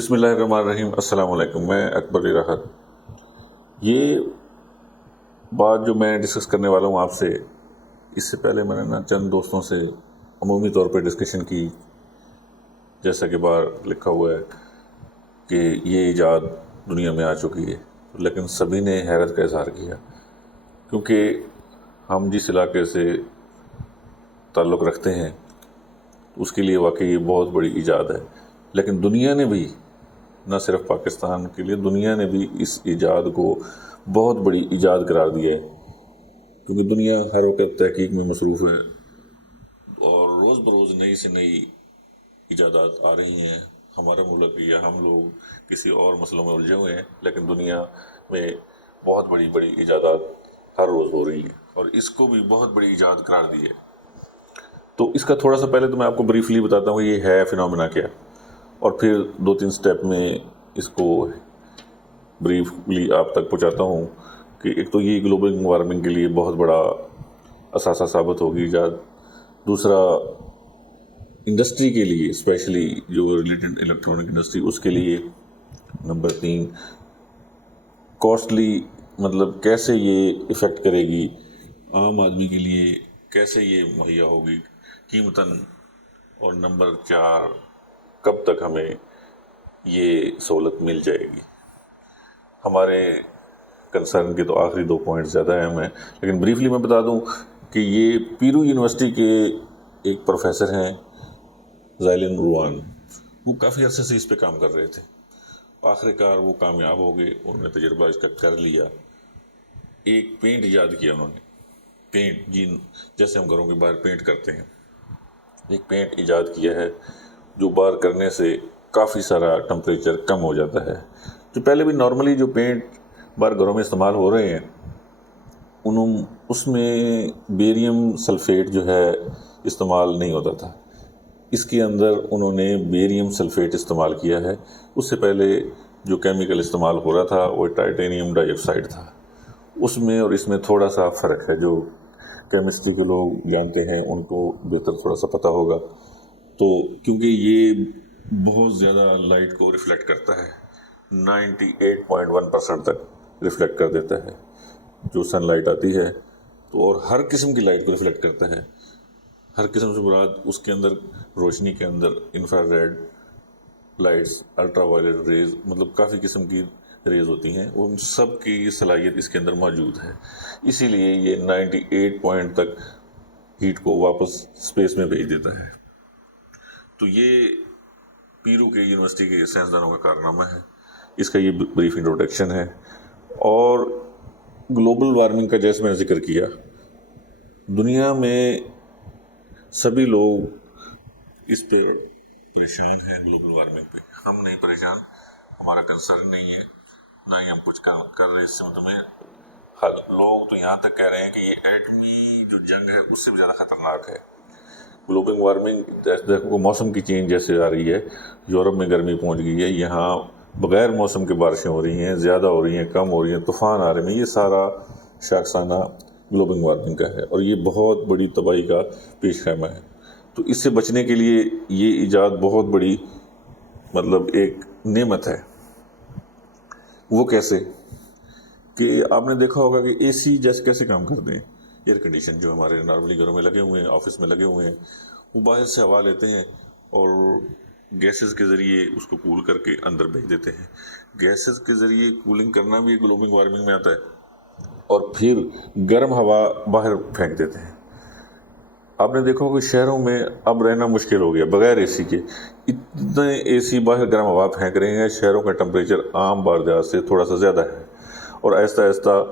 بسم اللہ الرحمن الرحیم۔ السلام علیکم، میں اکبر راحت۔ یہ بات جو میں ڈسکس کرنے والا ہوں آپ سے، اس سے پہلے میں نے چند دوستوں سے عمومی طور پہ ڈسکشن کی، جیسا کہ باہر لکھا ہوا ہے کہ یہ ایجاد دنیا میں آ چکی ہے، لیکن سبھی نے حیرت کا اظہار کیا، کیونکہ ہم جس علاقے سے تعلق رکھتے ہیں اس کے لیے واقعی یہ بہت بڑی ایجاد ہے، لیکن دنیا نے بھی، نہ صرف پاکستان کے لیے، دنیا نے بھی اس ایجاد کو بہت بڑی ایجاد قرار دیا ہے، کیونکہ دنیا ہر وقت تحقیق میں مصروف ہے اور روز بروز نئی سے نئی ایجادات آ رہی ہیں۔ ہمارے ملک یا ہم لوگ کسی اور مسئلوں میں الجھے ہوئے ہیں، لیکن دنیا میں بہت بڑی بڑی ایجادات ہر روز ہو رہی ہیں اور اس کو بھی بہت بڑی ایجاد قرار دی ہے۔ تو اس کا تھوڑا سا پہلے تو میں آپ کو بریفلی بتاتا ہوں یہ ہے فینومینا کیا، اور پھر 2-3 سٹیپ میں اس کو بریفلی آپ تک پہنچاتا ہوں کہ ایک تو یہ گلوبل وارمنگ کے لیے بہت بڑا اثاثہ ثابت ہوگی ایجاد، دوسرا انڈسٹری کے لیے، اسپیشلی جو ریلیٹڈ الیکٹرانک انڈسٹری، اس کے لیے، نمبر 3 کاسٹلی، مطلب کیسے یہ افیکٹ کرے گی عام آدمی کے لیے، کیسے یہ مہیا ہوگی قیمتاً، اور نمبر 4 کب تک ہمیں یہ سہولت مل جائے گی۔ ہمارے کنسرن کے تو آخری 2 پوائنٹ زیادہ اہم ہیں، لیکن بریفلی میں بتا دوں کہ یہ پیرو یونیورسٹی کے ایک پروفیسر ہیں زائلن روان، وہ کافی عرصے سے اس پہ کام کر رہے تھے، آخر کار وہ کامیاب ہو گئے، انہوں نے تجربہ اس کا کر لیا۔ ایک پینٹ ایجاد کیا انہوں نے، پینٹ جیسے ہم گھروں کے باہر پینٹ کرتے ہیں، ایک پینٹ ایجاد کیا ہے جو باہر کرنے سے کافی سارا ٹمپریچر کم ہو جاتا ہے۔ جو پہلے بھی نارملی جو پینٹ باہر گھروں میں استعمال ہو رہے ہیں، اس میں بیریم سلفیٹ جو ہے استعمال نہیں ہوتا تھا، اس کے اندر انہوں نے بیریم سلفیٹ استعمال کیا ہے۔ اس سے پہلے جو کیمیکل استعمال ہو رہا تھا وہ ٹائٹینیم ڈائی آکسائڈ تھا، اس میں اور اس میں تھوڑا سا فرق ہے، جو کیمسٹری کے لوگ جانتے ہیں ان کو بہتر تھوڑا سا پتہ ہوگا۔ تو کیونکہ یہ بہت زیادہ لائٹ کو ریفلیکٹ کرتا ہے، 98.1% تک ریفلیکٹ کر دیتا ہے جو سن لائٹ آتی ہے، تو اور ہر قسم کی لائٹ کو ریفلیکٹ کرتا ہے۔ ہر قسم سے مراد اس کے اندر، روشنی کے اندر، infrared lights, ultraviolet rays, مطلب کافی قسم کی ریز ہوتی ہیں، ان سب کی صلاحیت اس کے اندر موجود ہے، اسی لیے یہ 98 پوائنٹ تک ہیٹ کو واپس اسپیس میں بھیج دیتا ہے۔ تو یہ پیرو کے یونیورسٹی کے سائنسدانوں کا کارنامہ ہے، اس کا یہ بریف انٹروڈکشن ہے۔ اور گلوبل وارمنگ کا جیسے میں نے ذکر کیا، دنیا میں سبھی لوگ اس پہ پریشان ہیں، گلوبل وارمنگ پہ۔ ہم نہیں پریشان، ہمارا کنسرن نہیں ہے، نہ ہی ہم کچھ کر رہے اس سمت میں۔ لوگ تو یہاں تک کہہ رہے ہیں کہ یہ ایٹمی جو جنگ ہے اس سے بھی زیادہ خطرناک ہے۔ گلوبل وارمنگ، دیکھو موسم کی چینج جیسے آ رہی ہے، یورپ میں گرمی پہنچ گئی ہے، یہاں بغیر موسم کے بارشیں ہو رہی ہیں، زیادہ ہو رہی ہیں، کم ہو رہی ہیں، طوفان آ رہے ہیں، یہ سارا شاخسانہ گلوبل وارمنگ کا ہے، اور یہ بہت بڑی تباہی کا پیش خیمہ ہے۔ تو اس سے بچنے کے لیے یہ ایجاد بہت بڑی، مطلب ایک نعمت ہے۔ وہ کیسے کہ آپ نے دیکھا ہوگا کہ اے سی جیسے کیسے کام کرتے ہیں، ایئر کنڈیشن جو ہمارے نارملی گھروں میں لگے ہوئے ہیں، آفس میں لگے ہوئے ہیں، وہ باہر سے ہوا لیتے ہیں اور گیسز کے ذریعے اس کو کول کر کے اندر بھیج دیتے ہیں۔ گیسز کے ذریعے کولنگ کرنا بھی گلوبل وارمنگ میں آتا ہے، اور پھر گرم ہوا باہر پھینک دیتے ہیں۔ آپ نے دیکھا ہوگا کہ شہروں میں اب رہنا مشکل ہو گیا بغیر اے سی کے، اتنے اے سی باہر گرم ہوا پھینک رہے ہیں، شہروں کا ٹمپریچر عام برداشت سے تھوڑا سا زیادہ ہے، اور آہستہ آہستہ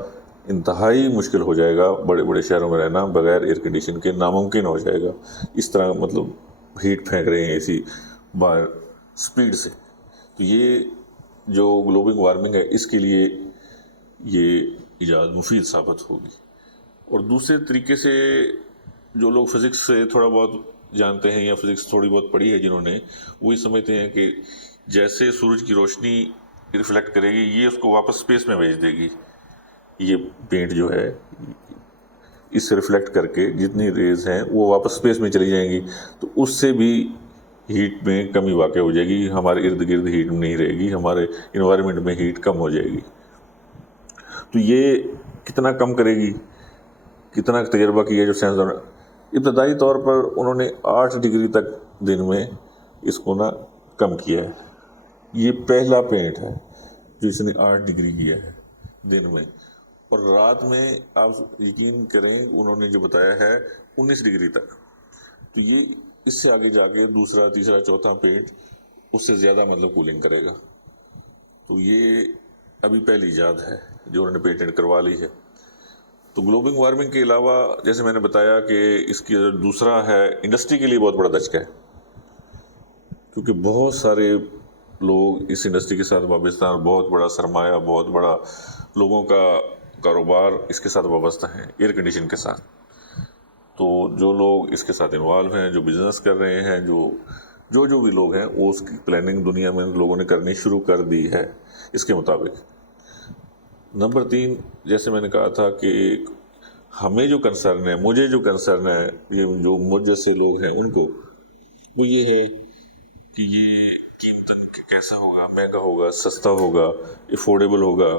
انتہائی مشکل ہو جائے گا بڑے بڑے شہروں میں رہنا بغیر ایئر کنڈیشن کے، ناممکن ہو جائے گا۔ اس طرح مطلب ہیٹ پھینک رہے ہیں اے سی باہر سپیڈ سے۔ تو یہ جو گلوبل وارمنگ ہے، اس کے لیے یہ ایجاد مفید ثابت ہوگی۔ اور دوسرے طریقے سے جو لوگ فزکس سے تھوڑا بہت جانتے ہیں یا فزکس تھوڑی بہت پڑھی ہے جنہوں نے، وہ یہ سمجھتے ہیں کہ جیسے سورج کی روشنی ریفلیکٹ کرے گی، یہ اس کو واپس اسپیس میں بھیج دے گی۔ یہ پینٹ جو ہے اس سے ریفلیکٹ کر کے جتنی ریز ہیں وہ واپس اسپیس میں چلی جائیں گی، تو اس سے بھی ہیٹ میں کمی واقع ہو جائے گی، ہمارے ارد گرد ہیٹ نہیں رہے گی، ہمارے انوائرمنٹ میں ہیٹ کم ہو جائے گی۔ تو یہ کتنا کم کرے گی، کتنا تجربہ کیا جو سائنسدان، ابتدائی طور پر انہوں نے 8 ڈگری تک دن میں اس کو نا کم کیا ہے۔ یہ پہلا پینٹ ہے جو اس نے 8 ڈگری کیا ہے دن میں، اور رات میں آپ یقین کریں انہوں نے جو بتایا ہے 19 ڈگری تک۔ تو یہ اس سے آگے جا کے دوسرا تیسرا چوتھا پینٹ اس سے زیادہ مطلب کولنگ کرے گا۔ تو یہ ابھی پہلی ایجاد ہے جو انہوں نے پیٹنٹ کروا لی ہے۔ تو گلوبل وارمنگ کے علاوہ جیسے میں نے بتایا کہ اس کی دوسرا ہے انڈسٹری کے لیے بہت بڑا دھچکا ہے، کیونکہ بہت سارے لوگ اس انڈسٹری کے ساتھ وابستہ ہیں، بہت بڑا سرمایہ، بہت بڑا لوگوں کا کاروبار اس کے ساتھ وابستہ ہے ایئر کنڈیشن کے ساتھ۔ تو جو لوگ اس کے ساتھ انوالو ہیں، جو بزنس کر رہے ہیں، جو بھی لوگ ہیں، وہ اس کی پلاننگ دنیا میں لوگوں نے کرنی شروع کر دی ہے اس کے مطابق۔ نمبر 3، جیسے میں نے کہا تھا کہ ہمیں جو کنسرن ہے، مجھے جو کنسرن ہے، یہ جو مجھ جیسے لوگ ہیں ان کو، وہ یہ ہے کہ یہ قیمتاً کیسا ہوگا، مہنگا ہوگا، سستا ہوگا، افورڈیبل ہوگا،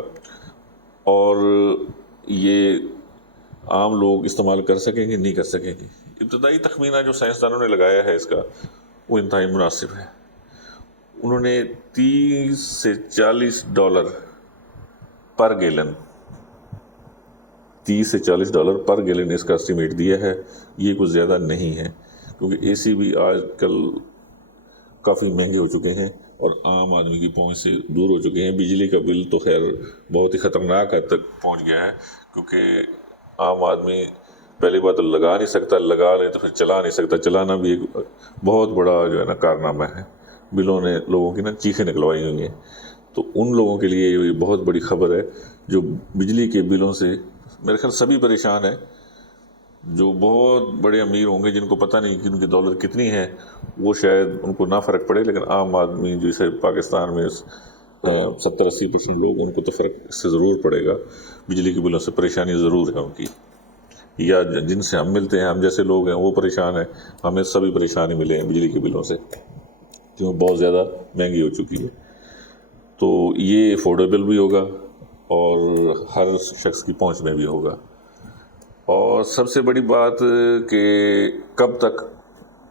اور یہ عام لوگ استعمال کر سکیں گے نہیں کر سکیں گے۔ ابتدائی تخمینہ جو سائنسدانوں نے لگایا ہے اس کا وہ انتہائی مناسب ہے۔ انہوں نے $30 سے $40 پر گیلن، $30 سے $40 پر گیلن اس کا اسٹیمیٹ دیا ہے۔ یہ کچھ زیادہ نہیں ہے، کیونکہ اے سی بھی آج کل کافی مہنگے ہو چکے ہیں اور عام آدمی کی پہنچ سے دور ہو چکے ہیں۔ بجلی کا بل تو خیر بہت ہی خطرناک حد تک پہنچ گیا ہے، کیونکہ عام آدمی پہلی بات تو لگا نہیں سکتا، لگا لے تو پھر چلا نہیں سکتا، چلانا بھی ایک بہت بڑا جو ہے نا کارنامہ ہے۔ بلوں نے لوگوں کی نا چیخیں نکلوائی ہوئی ہیں۔ تو ان لوگوں کے لیے یہ بہت بڑی خبر ہے جو بجلی کے بلوں سے میرے خیال سبھی پریشان ہیں۔ جو بہت بڑے امیر ہوں گے جن کو پتہ نہیں کہ ان کی دولت کتنی ہے، وہ شاید ان کو نہ فرق پڑے، لیکن عام آدمی جیسے پاکستان میں 70-80% لوگ، ان کو تو فرق اس سے ضرور پڑے گا، بجلی کے بلوں سے پریشانی ضرور ہے ان کی۔ یا جن سے ہم ملتے ہیں، ہم جیسے لوگ ہیں وہ پریشان ہیں، ہمیں سبھی پریشانی ملے ہیں بجلی کے بلوں سے، جو بہت زیادہ مہنگی ہو چکی ہے۔ تو یہ افورڈیبل بھی ہوگا اور ہر شخص کی پہنچ میں بھی ہوگا۔ اور سب سے بڑی بات کہ کب تک،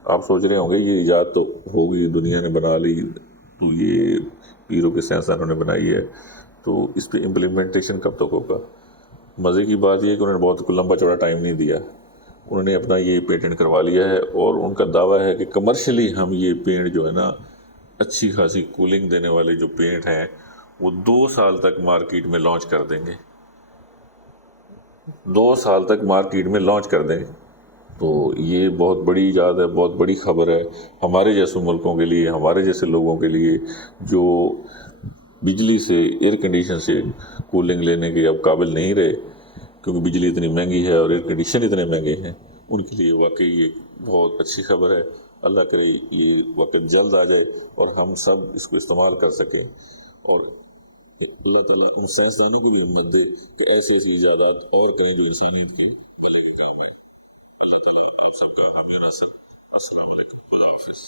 آپ سوچ رہے ہوں گے یہ ایجاد تو ہوگی، دنیا نے بنا لی، تو یہ پیروں کے سائنسدانوں نے بنائی ہے، تو اس پہ امپلیمنٹیشن کب تک ہوگا؟ مزے کی بات یہ ہے کہ انہوں نے بہت لمبا چوڑا ٹائم نہیں دیا، انہوں نے اپنا یہ پیٹنٹ کروا لیا ہے، اور ان کا دعویٰ ہے کہ کمرشلی ہم یہ پینٹ جو ہے نا اچھی خاصی کولنگ دینے والے جو پینٹ ہیں وہ 2 سال تک مارکیٹ میں لانچ کر دیں گے، 2 سال تک مارکیٹ میں لانچ کر دیں گے۔ تو یہ بہت بڑی ایجاد ہے، بہت بڑی خبر ہے ہمارے جیسے ملکوں کے لیے، ہمارے جیسے لوگوں کے لیے جو بجلی سے، ایئر کنڈیشن سے کولنگ لینے کے اب قابل نہیں رہے، کیونکہ بجلی اتنی مہنگی ہے اور ایئر کنڈیشن اتنے مہنگے ہیں۔ ان کے لیے واقعی یہ بہت اچھی خبر ہے۔ اللہ کرے یہ وقت جلد آ جائے اور ہم سب اس کو استعمال کر سکیں، اور اللہ تعالیٰ ان سائنسدانوں کو بھی ہمت دے کہ ایسی ایسی ایجادات اور کریں جو انسانیت کے بھلے کے کام ہے۔ اللہ تعالیٰ آپ سب کا حامی و ناصر۔ السلام علیکم، خدا حافظ۔